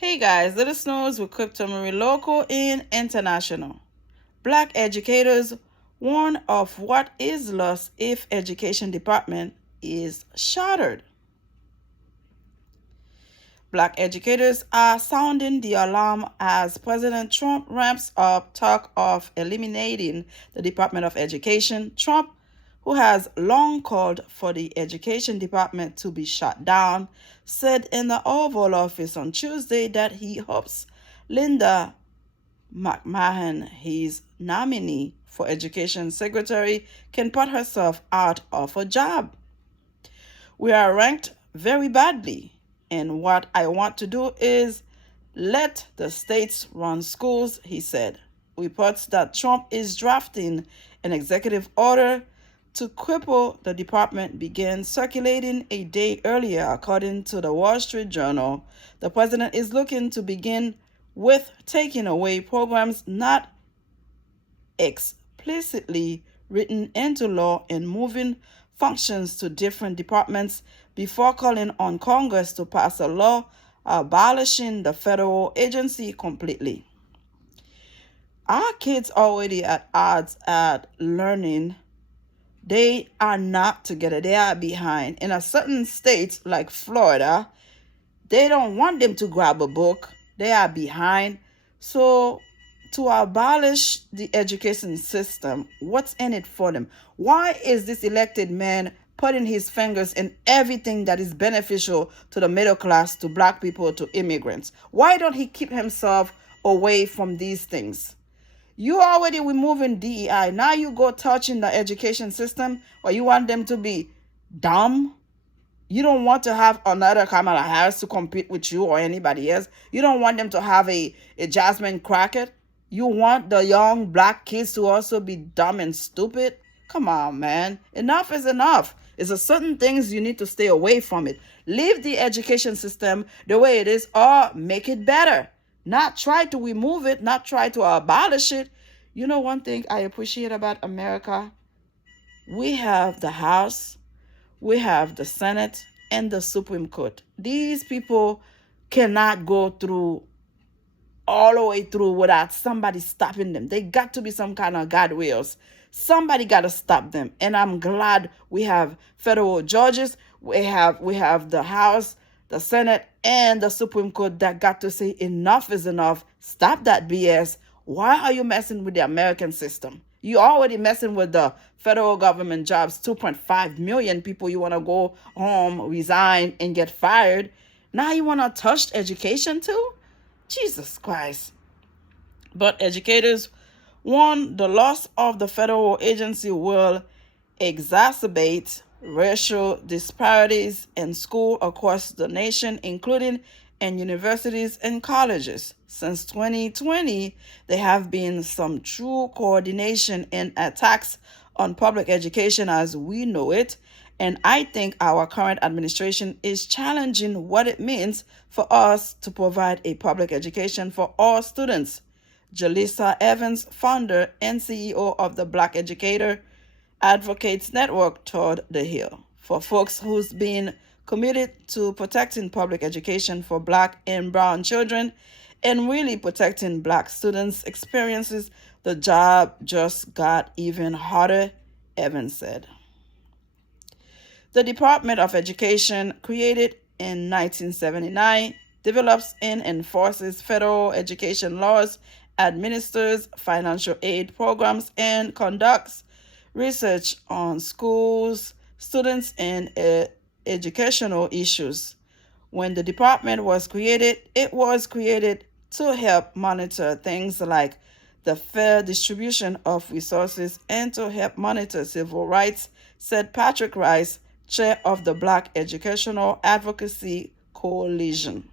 Hey guys, let us know with Crypto Marie local and international. Black educators warn of what is lost if education department is shuttered. Black educators are sounding the alarm as President Trump ramps up talk of eliminating the Department of Education. Trump, who has long called for the Education Department to be shut down, said in the Oval Office on Tuesday that he hopes Linda McMahon, his nominee for Education Secretary, can put herself out of a job. We are ranked very badly, and what I want to do is let the states run schools, he said. Reports that Trump is drafting an executive order to cripple the department began circulating a day earlier, according to the Wall Street Journal. The president is looking to begin with taking away programs not explicitly written into law and moving functions to different departments before calling on Congress to pass a law abolishing the federal agency completely. Our kids already at odds at learning. They are not together. They are behind. In a certain states like Florida, they don't want them to grab a book. They are behind. So to abolish the education system, what's in it for them? Why is this elected man putting his fingers in everything that is beneficial to the middle class, to black people, to immigrants? Why don't he keep himself away from these things? You already removing DEI. Now you go touching the education system, or you want them to be dumb? You don't want to have another Kamala Harris to compete with you or anybody else. You don't want them to have a Jasmine Crockett. You want the young black kids to also be dumb and stupid? Come on, man. Enough is enough. It's a certain things you need to stay away from it. Leave the education system the way it is or make it better. Not try to remove it, not try to abolish it. You know one thing I appreciate about America? We have the House, we have the Senate, and the Supreme Court. These people cannot go through all the way through without somebody stopping them. They got to be some kind of guardrails. Somebody got to stop them. And I'm glad we have federal judges. We have the House, the Senate, and the Supreme Court that got to say enough is enough. Stop that BS. Why are you messing with the American system? You already messing with the federal government jobs. 2.5 million people, you want to go home, resign, and get fired. Now you want to touch education too? Jesus Christ. But educators warn the loss of the federal agency will exacerbate racial disparities in schools across the nation, including in universities and colleges. Since 2020, there have been some true coordination in attacks on public education as we know it, and I think our current administration is challenging what it means for us to provide a public education for all students. Jalissa Evans, founder and CEO of the Black Educator Advocates Network, told The Hill. For folks who's been committed to protecting public education for black and brown children and really protecting black students' experiences, the job just got even harder, Evans said. The Department of Education, created in 1979, develops and enforces federal education laws, administers financial aid programs, and conducts research on schools, students, and educational issues. When the department was created, it was created to help monitor things like the fair distribution of resources and to help monitor civil rights, said Patrick Rice, chair of the Black Educational Advocacy Coalition.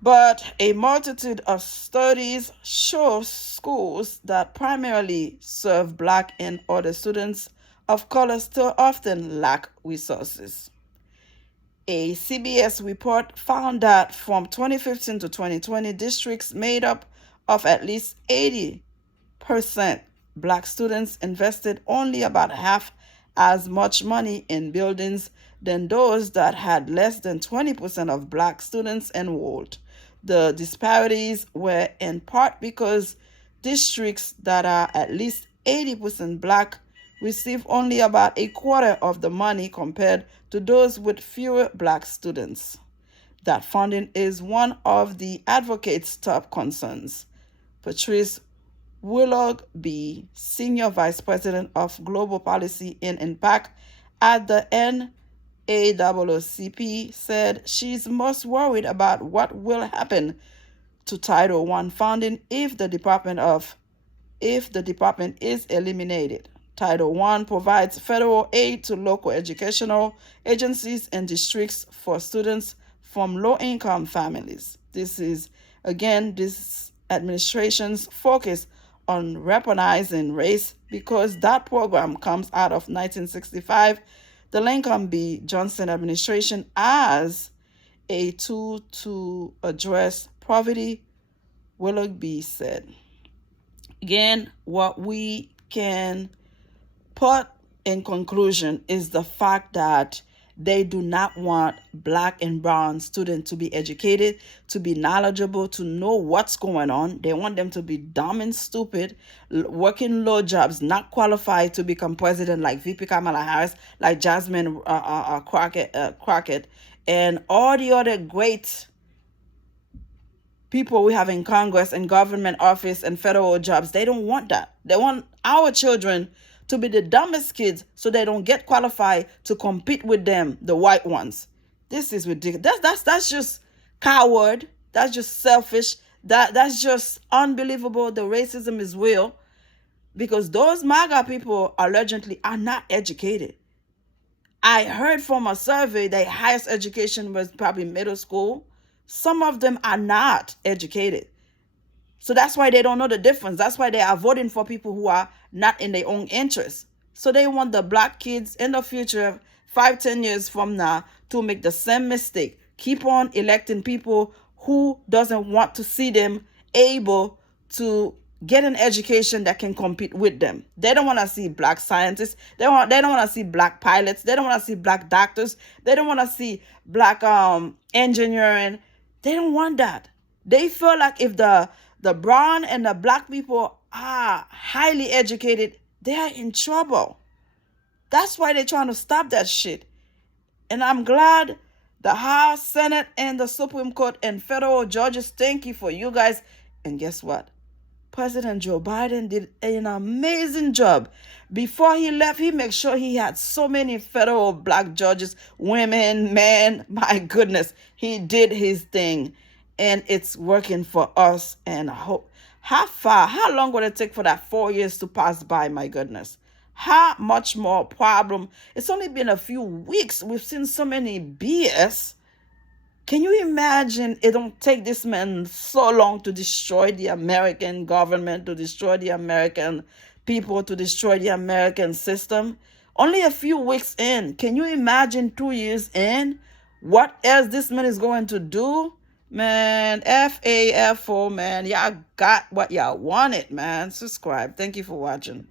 But a multitude of studies show schools that primarily serve black and other students of color still often lack resources. A CBS report found that from 2015 to 2020, districts made up of at least 80% black students invested only about half as much money in buildings than those that had less than 20% of black students enrolled. The disparities were in part because districts that are at least 80% black receive only about a quarter of the money compared to those with fewer black students. That funding is one of the advocates' top concerns. Patrice Willoughby, Senior Vice President of Global Policy and Impact at the NAACP, said she's most worried about what will happen to Title I funding if the department is eliminated. Title I provides federal aid to local educational agencies and districts for students from low-income families. This administration's focus on weaponizing race because that program comes out of 1965, the Lyndon B. Johnson administration, as a tool to address poverty, Willoughby said. Again, what we can put in conclusion is the fact that they do not want black and brown students to be educated, to be knowledgeable, to know what's going on. They want them to be dumb and stupid, working low jobs, not qualified to become president like VP Kamala Harris, like Jasmine Crockett, and all the other great people we have in Congress and government office and federal jobs. They don't want that. They want our children to be the dumbest kids so they don't get qualified to compete with them, the white ones. This is ridiculous. That's just coward. That's just selfish. That's just unbelievable. The racism is real because those MAGA people allegedly are not educated. I heard from a survey their highest education was probably middle school. Some of them are not educated. So that's why they don't know the difference. That's why they are voting for people who are not in their own interest. So they want the black kids in the future, 5-10 years from now, to make the same mistake. Keep on electing people who doesn't want to see them able to get an education that can compete with them. They don't want to see black scientists. They don't want to see black pilots. They don't want to see black doctors. They don't want to see black engineering. They don't want that. They feel like if the brown and the black people are highly educated, they are in trouble. That's why they're trying to stop that shit. And I'm glad the House, Senate, and the Supreme Court and federal judges, thank you for you guys. And guess what? President Joe Biden did an amazing job. Before he left, he made sure he had so many federal black judges, women, men. My goodness, he did his thing. And it's working for us. And I hope, how long will it take for that 4 years to pass by? My goodness. How much more problem? It's only been a few weeks. We've seen so many BS. Can you imagine it don't take this man so long to destroy the American government, to destroy the American people, to destroy the American system? Only a few weeks in. Can you imagine 2 years in? What else this man is going to do? Man, FAFO, man. Y'all got what y'all wanted, man. Subscribe. Thank you for watching.